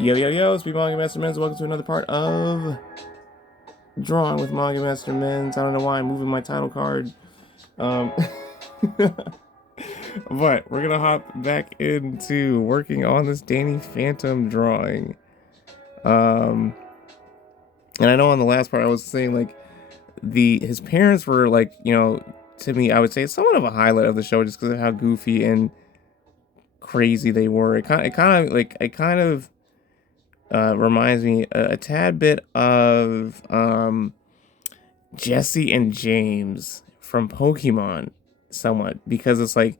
Yo, yo, yo, it's me, Manga Master Menz. Welcome to another part of Drawing with Manga Master Menz. I don't know why I'm moving my title card. Um, but we're gonna hop back into working on this Danny Phantom drawing. Um, and I know on the last part I was saying like his parents were like, to me, I would say somewhat of a highlight of the show just because of how goofy and crazy they were. It kind of reminds me a tad bit of Jesse and James from Pokemon, somewhat, because it's like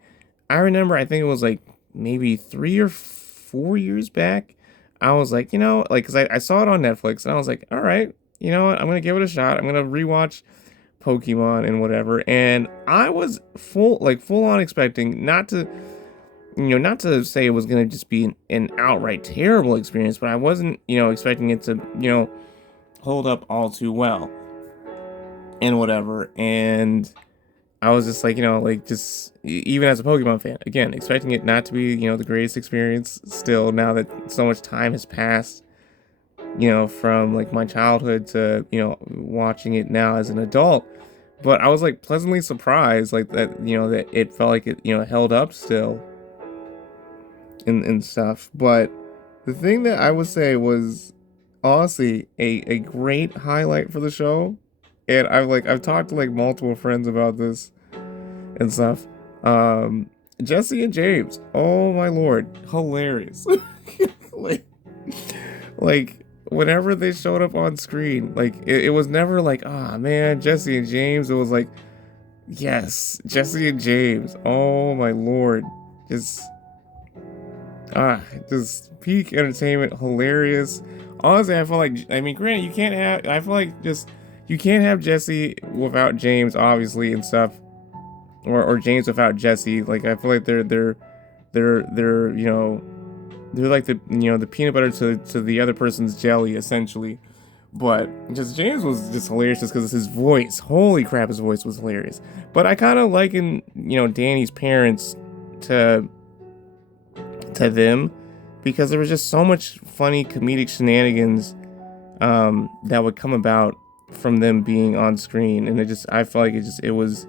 I remember I think it was like maybe 3 or 4 years back. I was like, like because I saw it on Netflix and I was like, all right, you know what, I'm gonna give it a shot. I'm gonna rewatch Pokemon and whatever. And I was full on expecting not to say it was going to just be an outright terrible experience, but I wasn't, expecting it to, hold up all too well and whatever. And I was just like, even as a Pokemon fan, again, expecting it not to be, the greatest experience still now that so much time has passed, from like my childhood to, watching it now as an adult. But I was like pleasantly surprised, like that, that it felt like it, held up still and stuff. But the thing that I would say was honestly a great highlight for the show, and I've talked to like multiple friends about this and stuff. Jesse and James, oh my lord, hilarious. like like whenever they showed up on screen, like it was never like, ah man, Jesse and James. It was like, yes, Jesse and James. Oh my lord. Just just peak entertainment, hilarious. Honestly, I feel like, I mean, granted, you can't have, I feel like just, you can't have Jesse without James, obviously, and stuff, or James without Jesse. Like, I feel like they're, they're like the peanut butter to the other person's jelly, essentially. But just James was just hilarious just because his voice, holy crap, his voice was hilarious. But I kind of liken, Danny's parents to them because there was just so much funny comedic shenanigans that would come about from them being on screen, and I felt like it was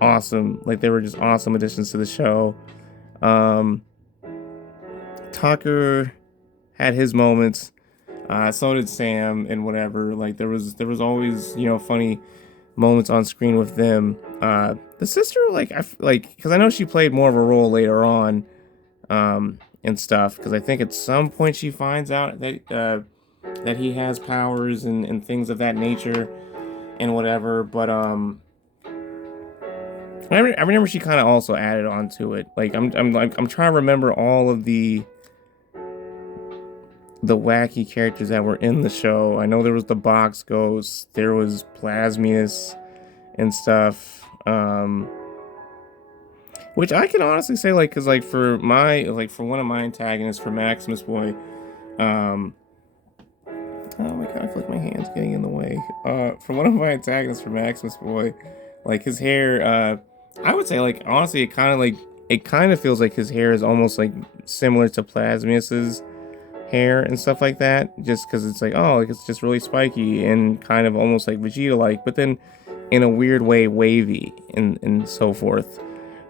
awesome. Like they were just awesome additions to the show. um Tucker had his moments, so did Sam and whatever. Like there was always funny moments on screen with them. The sister, like like because I know she played more of a role later on, and stuff. Because I think at some point she finds out that he has powers and things of that nature and whatever. But I remember she kind of also added on to it. Like I'm trying to remember all of the wacky characters that were in the show. I know there was the Box Ghost, there was Plasmius and stuff. Which I can honestly say, like, cause like for one of my antagonists, for Maximus Boy, um, oh my god, I feel like my hand's getting in the way. For one of my antagonists, for Maximus Boy, like his hair, I would say, like, honestly, it kind of feels like his hair is almost like similar to Plasmius's hair and stuff like that, just because it's like, oh, like it's just really spiky and kind of almost like Vegeta like, but then in a weird way wavy and so forth.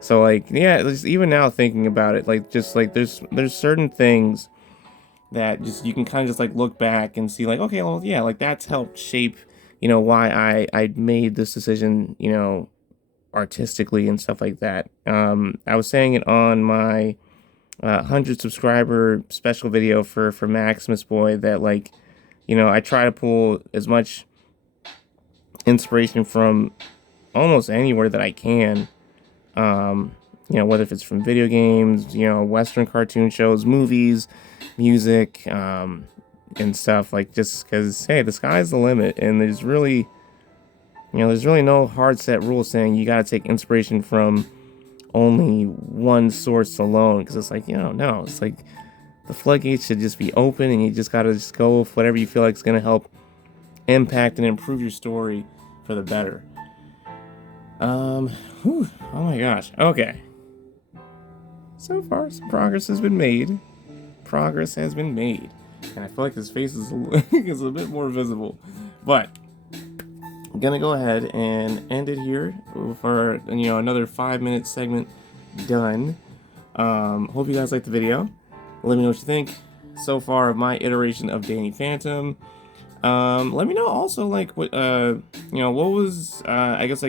So like, yeah, just even now thinking about it, like just like there's certain things that just you can kind of just like look back and see like, okay, well, yeah, like that's helped shape, why I made this decision, artistically and stuff like that. I was saying it on my 100 subscriber special video for Maximus Boy that, like, I try to pull as much inspiration from almost anywhere that I can. Whether if it's from video games, Western cartoon shows, movies, music, and stuff, like, just because, hey, the sky's the limit, and there's really no hard set rule saying you got to take inspiration from only one source alone, because it's like, no, it's like the floodgates should just be open, and you just got to just go with whatever you feel like is going to help impact and improve your story for the better. Oh my gosh. Okay. So far, some progress has been made. progress has been made. And I feel like his face is is a bit more visible. But I'm gonna go ahead and end it here for another 5-minute segment done. Hope you guys liked the video. Let me know what you think so far of my iteration of Danny Phantom. Let me know also like what what was since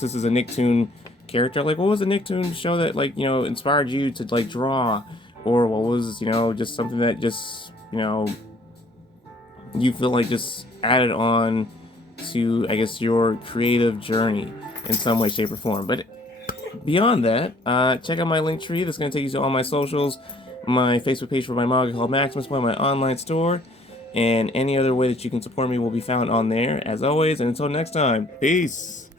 this is a Nicktoon character, like what was a Nicktoon show that like inspired you to like draw, or what was just something that just you feel like just added on to your creative journey in some way, shape, or form. But beyond that, check out my link tree. That's going to take you to all my socials, my Facebook page for my manga called Maximus Boy, my online store, and any other way that you can support me will be found on there, as always. And until next time, peace!